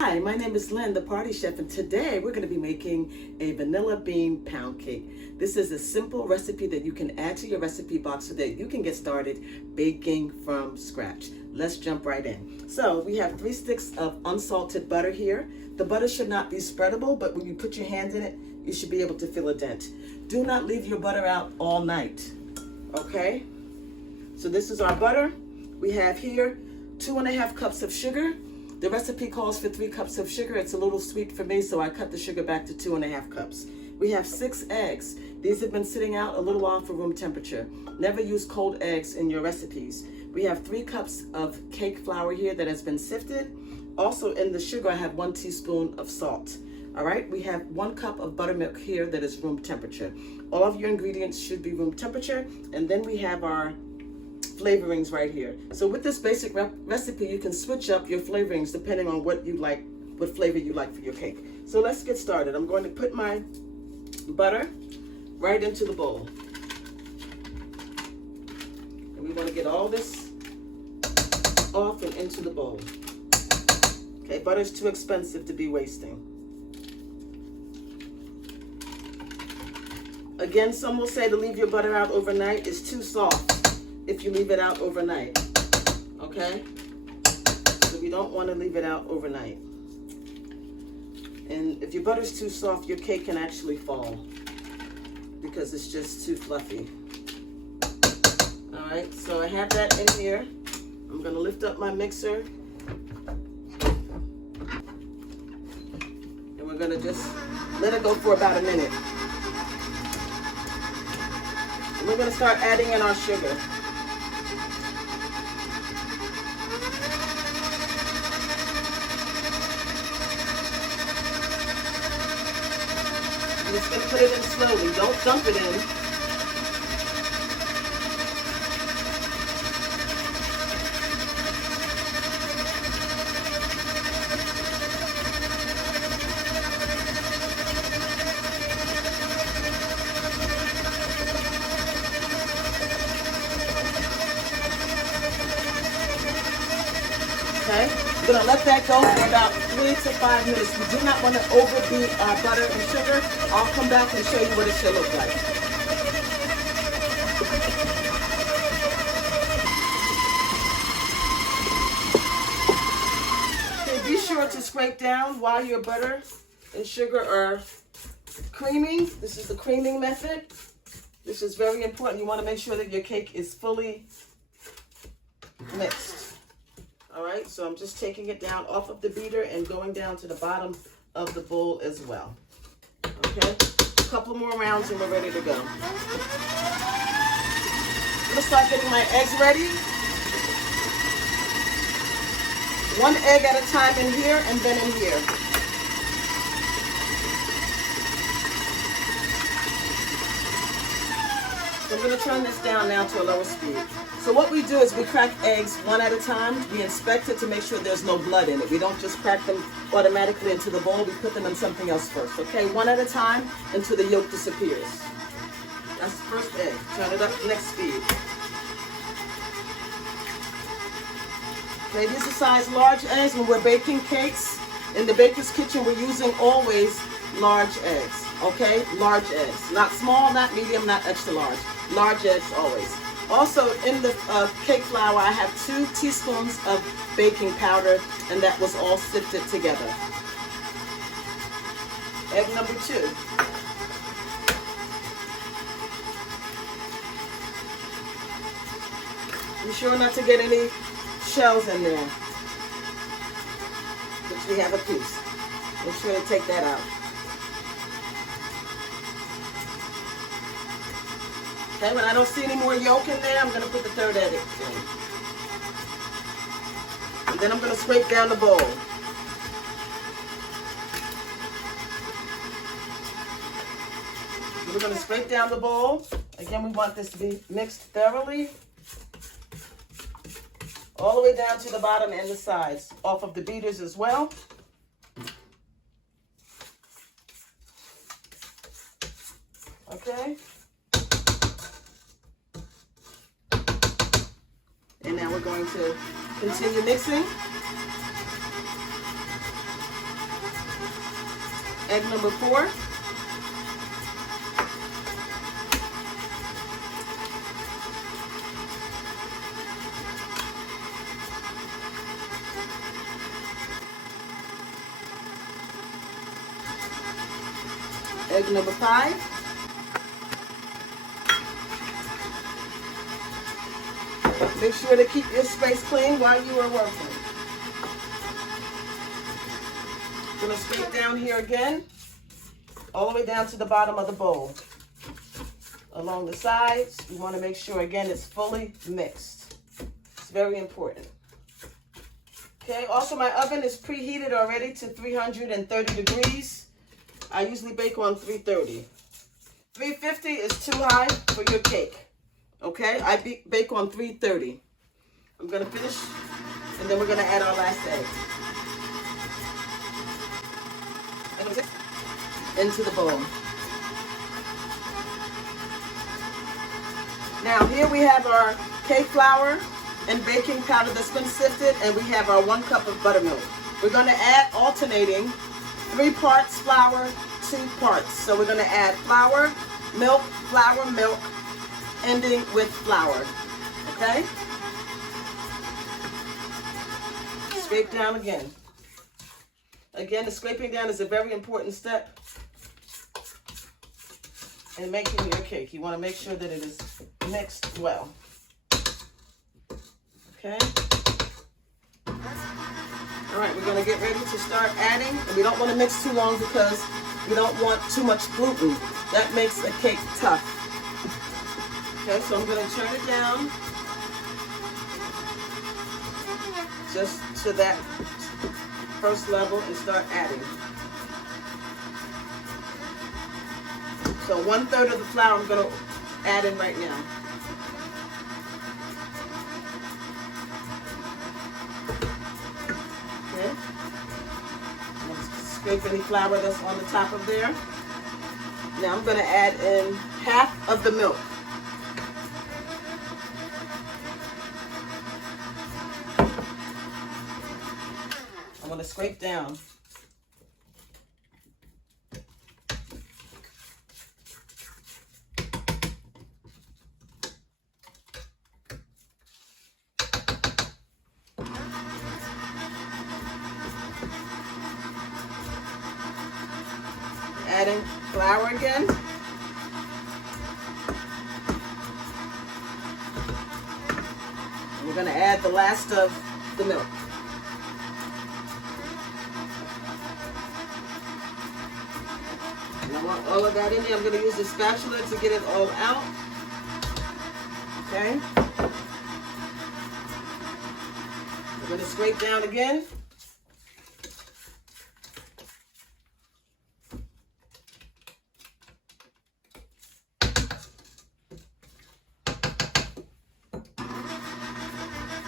Hi, my name is Lynn, the party chef, and today we're going to be making a vanilla bean pound cake. This is a simple recipe that you can add to your recipe box so that you can get started baking from scratch. Let's jump right in. So we have 3 sticks of unsalted butter here. The butter should not be spreadable, but when you put your hands in it, you should be able to feel a dent. Do not leave your butter out all night, okay? So this is our butter. We have here 2½ cups of sugar. The recipe calls for 3 cups of sugar. It's a little sweet for me, so I cut the sugar back to 2½ cups. We have 6 eggs. These have been sitting out a little while for room temperature. Never use cold eggs in your recipes. We have 3 cups of cake flour here that has been sifted. Also in the sugar, I have 1 teaspoon of salt. All right, we have 1 cup of buttermilk here that is room temperature. All of your ingredients should be room temperature. And then we have our flavorings right here. So with this basic recipe, you can switch up your flavorings depending on what you like, what flavor you like for your cake. So let's get started. I'm going to put my butter right into the bowl. And we want to get all this off and into the bowl. Okay, butter's too expensive to be wasting. Again, some will say to leave your butter out overnight. It's too soft if you leave it out overnight, okay? So we don't want to leave it out overnight. And if your butter's too soft, your cake can actually fall because it's just too fluffy. All right, so I have that in here. I'm gonna lift up my mixer. And we're gonna just let it go for about a minute. And we're gonna start adding in our sugar. I'm just going to put it in slowly. Don't dump it in. Okay, we're going to let that go for about 3 to 5 minutes. We do not want to overbeat our butter and sugar. I'll come back and show you what it should look like. Okay, be sure to scrape down while your butter and sugar are creaming. This is the creaming method. This is very important. You want to make sure that your cake is fully mixed. All right, so I'm just taking it down off of the beater and going down to the bottom of the bowl as well. Okay, a couple more rounds and we're ready to go. I'm gonna start getting my eggs ready. 1 egg at a time in here and then in here. So I'm gonna turn this down now to a lower speed. So what we do is we crack eggs 1 at a time. We inspect it to make sure there's no blood in it. We don't just crack them automatically into the bowl. We put them in something else first, okay? 1 at a time until the yolk disappears. That's the first egg. Turn it up to next speed. Okay, these are size large eggs. When we're baking cakes in the baker's kitchen, we're using always large eggs, okay? Large eggs. Not small, not medium, not extra large. Large eggs always. Also, in the cake flour, I have 2 teaspoons of baking powder, and that was all sifted together. Egg number 2. Be sure not to get any shells in there, which we have a piece. Make sure to take that out. Okay, when I don't see any more yolk in there, I'm going to put the 3rd egg in. And then I'm going to scrape down the bowl. We're going to scrape down the bowl. Again, we want this to be mixed thoroughly. All the way down to the bottom and the sides. Off of the beaters as well. Okay. And now we're going to continue mixing. Egg number 4. Egg number 5. Make sure to keep your space clean while you are working. Gonna scrape down here again, all the way down to the bottom of the bowl. Along the sides, you want to make sure again it's fully mixed. It's very important. Okay, also my oven is preheated already to 330 degrees. I usually bake on 330. 350 is too high for your cake. Okay, I bake on 330. I'm going to finish, and then we're going to add our last egg. Into the bowl. Now here we have our cake flour and baking powder that's been sifted, and we have our 1 cup of buttermilk. We're going to add alternating 3 parts flour, 2 parts. So we're going to add flour, milk, ending with flour. Okay? Scrape down again. Again, the scraping down is a very important step in making your cake. You want to make sure that it is mixed well. Okay? All right, we're going to get ready to start adding. And we don't want to mix too long because we don't want too much gluten. That makes a cake tough. Okay, so I'm going to turn it down just to that first level and start adding. So 1/3 of the flour I'm going to add in right now. Okay. I'm going to scrape any flour that's on the top of there. Now I'm going to add in half of the milk. I'm going to scrape down. Adding flour again. We're going to add the last of the milk. And I want all of that in there. I'm going to use the spatula to get it all out. Okay. We're going to scrape down again.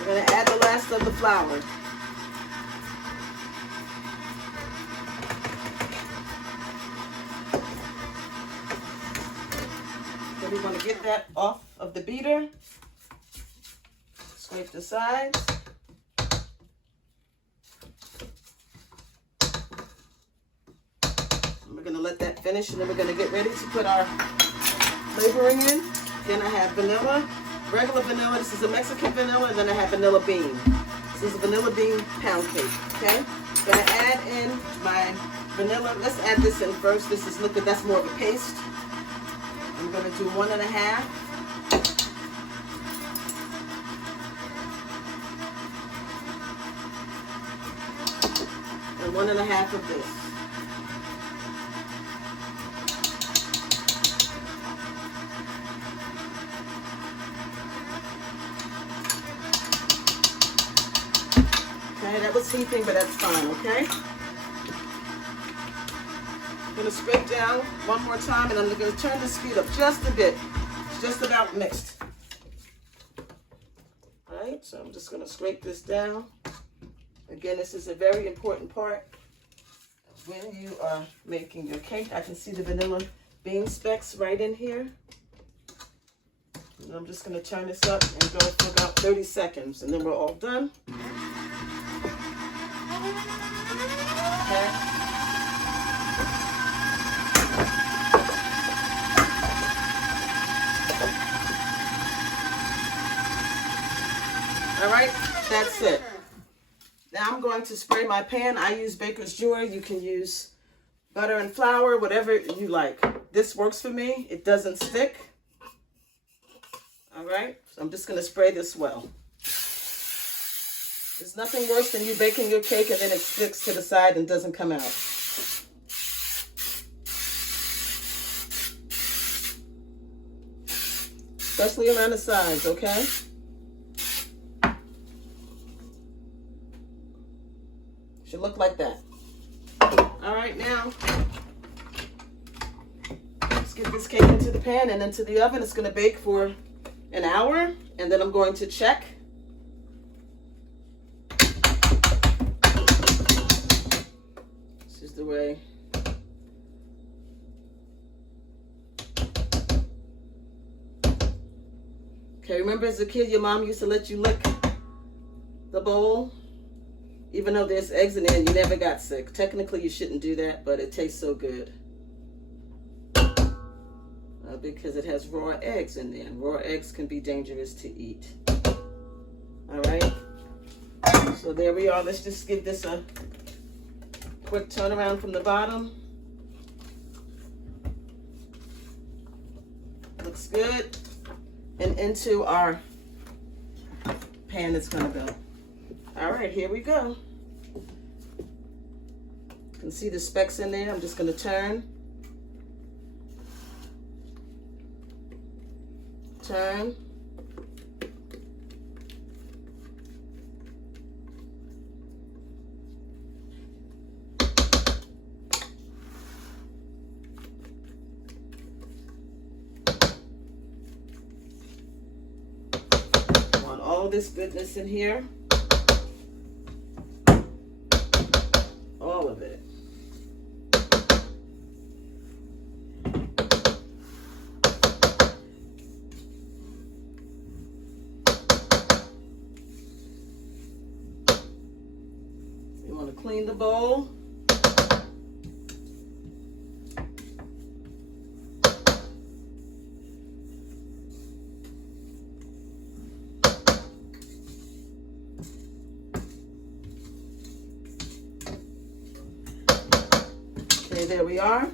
We're going to add the last of the flour. Then we're going to get that off of the beater. Scrape the sides. And we're going to let that finish, and then we're going to get ready to put our flavoring in. Again, I have vanilla. Regular vanilla, this is a Mexican vanilla, and then I have vanilla bean. This is a vanilla bean pound cake, okay? I'm gonna add in my vanilla. Let's add this in first. This is liquid, that's more of a paste. I'm gonna do 1.5. And 1.5 of this. Okay, that was heaping, but that's fine, okay? I'm going to scrape down one more time, and I'm going to turn the speed up just a bit. It's just about mixed. All right, so I'm just going to scrape this down. Again, this is a very important part when you are making your cake. I can see the vanilla bean specks right in here. And I'm just going to turn this up and go for about 30 seconds, and then we're all done. Okay. That's it. Now I'm going to spray my pan. I use Baker's Joy. You can use butter and flour, whatever you like. This works for me. It doesn't stick. All right, so I'm just going to spray this well. There's nothing worse than you baking your cake and then it sticks to the side and doesn't come out. Especially around the sides, okay? Should look like that. All right, now let's get this cake into the pan and into the oven. It's going to bake for an hour, and then I'm going to check. This is the way. Okay, remember as a kid, your mom used to let you lick the bowl? Even though there's eggs in there, you never got sick. Technically, you shouldn't do that, but it tastes so good. Because it has raw eggs in there, and raw eggs can be dangerous to eat. All right, so there we are. Let's just give this a quick turnaround from the bottom. Looks good. And into our pan it's gonna go. All right, here we go. You can see the specks in there. I'm just gonna turn. Turn. Want all this goodness in here. All of it. You want to clean the bowl. Okay, there we are.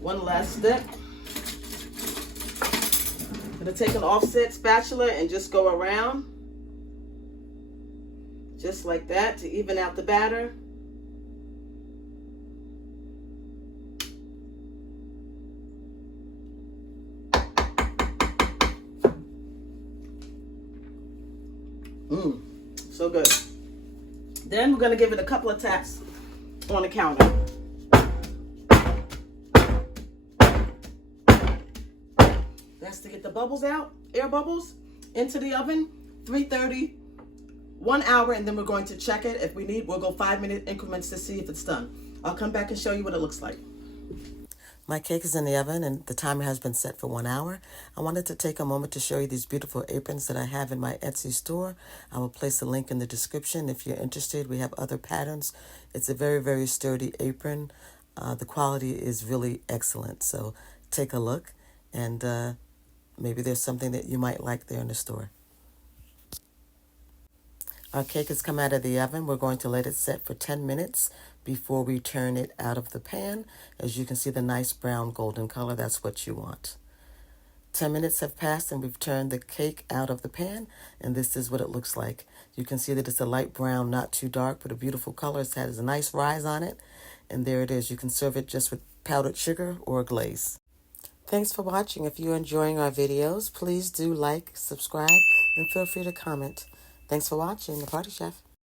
One last step. I'm going to take an offset spatula and just go around. Just like that to even out the batter. So good. Then we're going to give it a couple of taps on the counter. That's to get the bubbles out, air bubbles, into the oven, 330, 1 hour, and then we're going to check it. If we need, we'll go 5-minute increments to see if it's done. I'll come back and show you what it looks like. My cake is in the oven and the timer has been set for 1 hour. I wanted to take a moment to show you these beautiful aprons that I have in my Etsy store. I will place a link in the description if you're interested. We have other patterns. It's a very, very sturdy apron. The quality is really excellent. So take a look and maybe there's something that you might like there in the store. Our cake has come out of the oven. We're going to let it set for 10 minutes before we turn it out of the pan. As you can see, the nice brown golden color, that's what you want. 10 minutes have passed and we've turned the cake out of the pan, and this is what it looks like. You can see that it's a light brown, not too dark, but a beautiful color. It has a nice rise on it, and there it is. You can serve it just with powdered sugar or a glaze. Thanks for watching. If you're enjoying our videos, please do like, subscribe, and feel free to comment. Thanks for watching. The Party Chef.